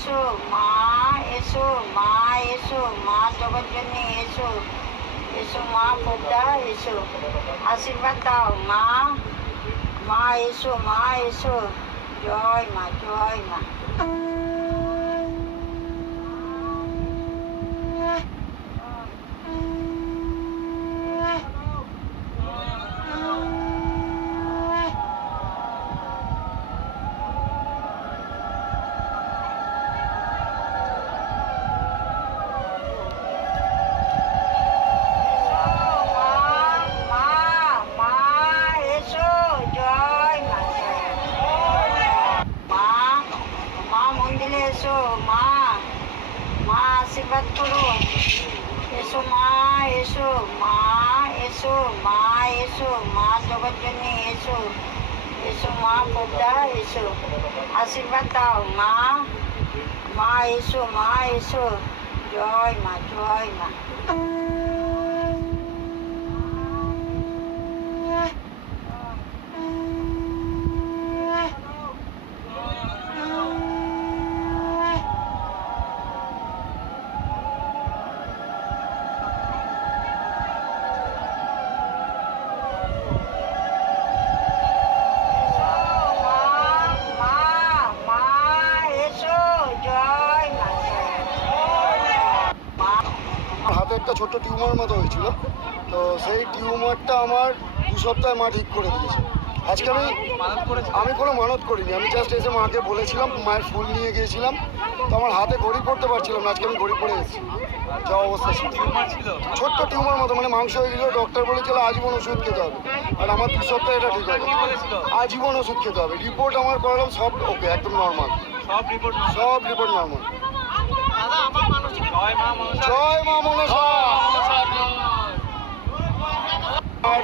এসো মা, এসো মা, এসো মা জগৎজননী, এসো এসো মা খোকদা, এসো আশীর্বাদ দাও মা, মা এসো, মা এসো, জয় মা, জয় মা। এসো মা, মা আশীর্বাদ করো, এসো মা, এসো মা, এসো মা, এসো মা জগৎজননী, এসো এসো মা খোকদা, এসো আশীর্বাদ দাও মা, মা এসো, মা এসো, জয় মা, জয় মা। হাতে একটা ছোট্ট টিউমার মতো হয়েছিল, তো সেই টিউমারটা আমার 2 সপ্তাহে মা ঠিক করে দিয়েছে। আজকে আমি কোনো মানত করিনি, আমি জাস্ট এসে মাকে বলেছিলাম, মায়ের ফুল নিয়ে গিয়েছিলাম, তো আমার হাতে ঘড়ি পড়তে পারছিলাম না, আজকে আমি ঘড়ি পড়ে এসেছি। যা অবস্থা ছিল, ছোট্ট টিউমার মতো, মানে মাংস হয়ে গেছিল, ডক্টর বলেছিল আজীবন ওষুধ খেতে হবে, আর আমার 2 সপ্তাহে এটা ঠিক হবে, আজীবন ওষুধ খেতে হবে। রিপোর্ট আমার করালাম, সব ওকে, একদম নর্মাল, সব রিপোর্ট নর্মাল। জয় মা মনসা। আর